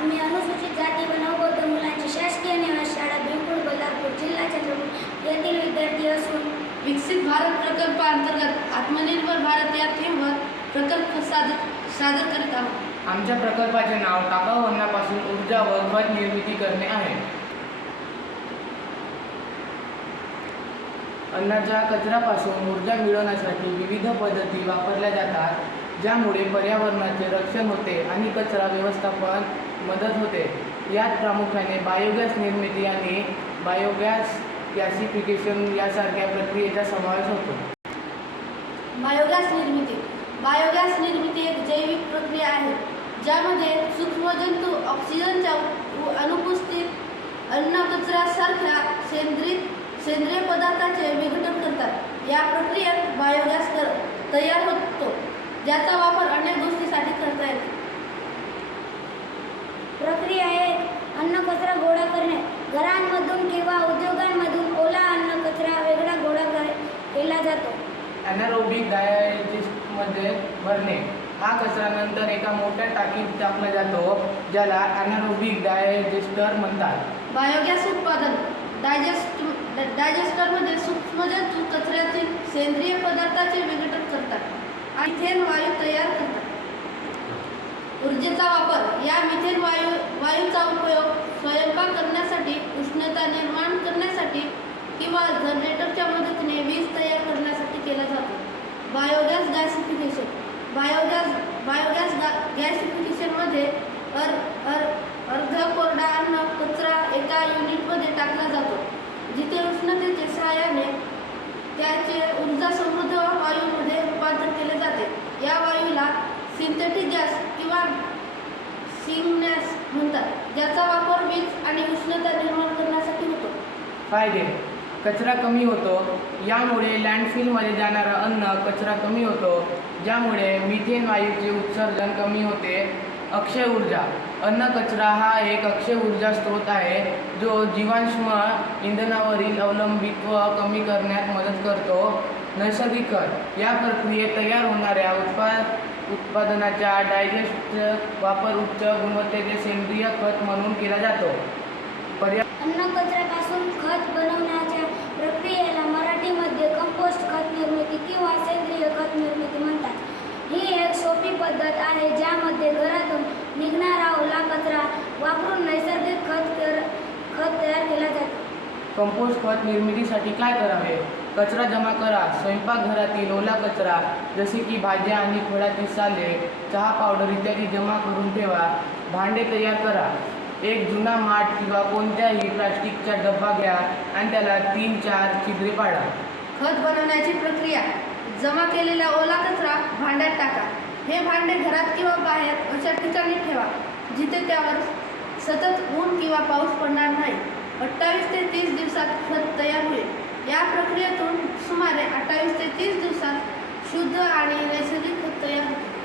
आम्ही अनुसूचित जाती व नवबौद्ध मुलांची शासकीय निवासी शाळा भिवपूर बल्लारपूर जिल्हा चंद्रपूर येथील विद्यार्थी असून विकसित भारत प्रकल्पाअंतर्गत आत्मनिर्भर भारत या थीमवर प्रकल्प सादर करीत आहोत। आमच्या प्रकल्पाचे नाव टाकाऊ अन्नापासून ऊर्जा व खत निर्मिती करणे आहे। अन्नाच्या कचऱ्यापासून ऊर्जा मिळवण्यासाठी विविध पद्धती वापरल्या जातात, ज्यामुळे पर्यावरणाचे रक्षण होते आणि कचरा व्यवस्थापन मदत होते। यात प्रामुख्याने बायोगॅस निर्मिती आणि बायोगॅस गॅसिफिकेशन यासारख्या प्रक्रियेचा समावेश होतो। बायोगॅस निर्मिती एक जैविक प्रक्रिया आहे, ज्यामध्ये सूक्ष्मजंतू ऑक्सिजनच्या अनुपस्थित अन्न कचऱ्यासारख्या सेंद्रिय पदार्थाचे विघटन करतात। या प्रक्रियेत बायोगॅस तयार होतो, ज्याचा वापर अनेक गोष्टींसाठी करता येतो। प्रक्रिया 1. अन्न कचरा गोळा करणे। घरांमधून किंवा उद्योगांमधून ओला अन्न कचरा वेगळा गोळा केला जातो। ॲनारोबिक डायजेस्टमध्ये भरणे। हा कचरा नंतर एका मोठ्या टाकीत टाकला जातो, ज्याला ॲनारोबिक डायजेस्टर म्हणतात। बायोगॅस उत्पादन डायजेस्टरमध्ये सूक्ष्मजंतू कचऱ्यातील सेंद्रिय पदार्थाचे विघटन करतात आणि मिथेन वायू तयार करतात। ऊर्जेचा वापर। या मिथेन वायूचा उपयोग स्वयंपाक करण्यासाठी, उष्णता निर्माण करण्यासाठी किंवा जनरेटरच्या मदतीने वीज तयार करण्यासाठी केला जातो। Biogas gasification. बायोगॅस गॅसिफिकेशनमध्ये अर्ध कोरडा अन्न कचरा एका युनिटमध्ये टाकला जातो, जिथे उष्णतेच्या सहाय्याने त्याचे ऊर्जा समृद्ध वायूमध्ये रूपांतर केले जाते। या वायूला सिंथेटिक गॅस किंवा सिंगॅस म्हणतात, ज्याचा वापर वीज आणि उष्णता निर्माण करण्यासाठी होतो। फायदे: कचरा कमी होतो। यामुळे लँडफिलमध्ये जाणारा अन्न कचरा कमी होतो, ज्यामुळे मिथेन वायूचे उत्सर्जन कमी होते। अक्षय ऊर्जा। अन्न कचरा हा एक अक्षय ऊर्जा स्रोत आहे, जो जीवाश्म इंधनावरील अवलंबित्व कमी करण्यात मदत करतो। नैसर्गिक खत। या प्रक्रियेत तयार होणाऱ्या उत्पादनाच्या डायजेस्टचा वापर उच्च गुणवत्तेचे सेंद्रिय खत म्हणून केला जातो। अन्न कचऱ्यापासून खत बनवण्याच्या प्रक्रियेला मराठीमध्ये कंपोस्ट खत निर्मिती किंवा सेंद्रिय खत निर्मिती म्हणतात। ही एक सोपी पद्धत आहे, ज्यामध्ये घरातून निघणारा ओला कचरा वापरून नैसर्गिक खत तयार केला जातो। कंपोस्ट खत निर्मितीसाठी काय करावे? कचरा जमा करा। स्वयंपाकघरातील ओला कचरा जसे की भाज्या आणि फळाची साले, चहा पावडर इत्यादी जमा करून ठेवा। भांडे तयार करा। एक जुना माठ किंवा कोणत्याही प्लास्टिकचा डब्बा घ्या आणि त्याला 3-4 छिद्रे पाडा। खत बनवण्याची प्रक्रिया। जमा केलेला ओला कचरा भांड्यात टाका। हे भांडे घरात किंवा बाहेर अशा ठिकाणी ठेवा, जिथे त्यावर सतत ऊन किंवा पाऊस पडणार नाही। 28 ते 30 दिवसात खत तयार होईल। या प्रक्रियेतून सुमारे 28 ते 30 दिवसात शुद्ध आणि नैसर्गिक खत तयार होते।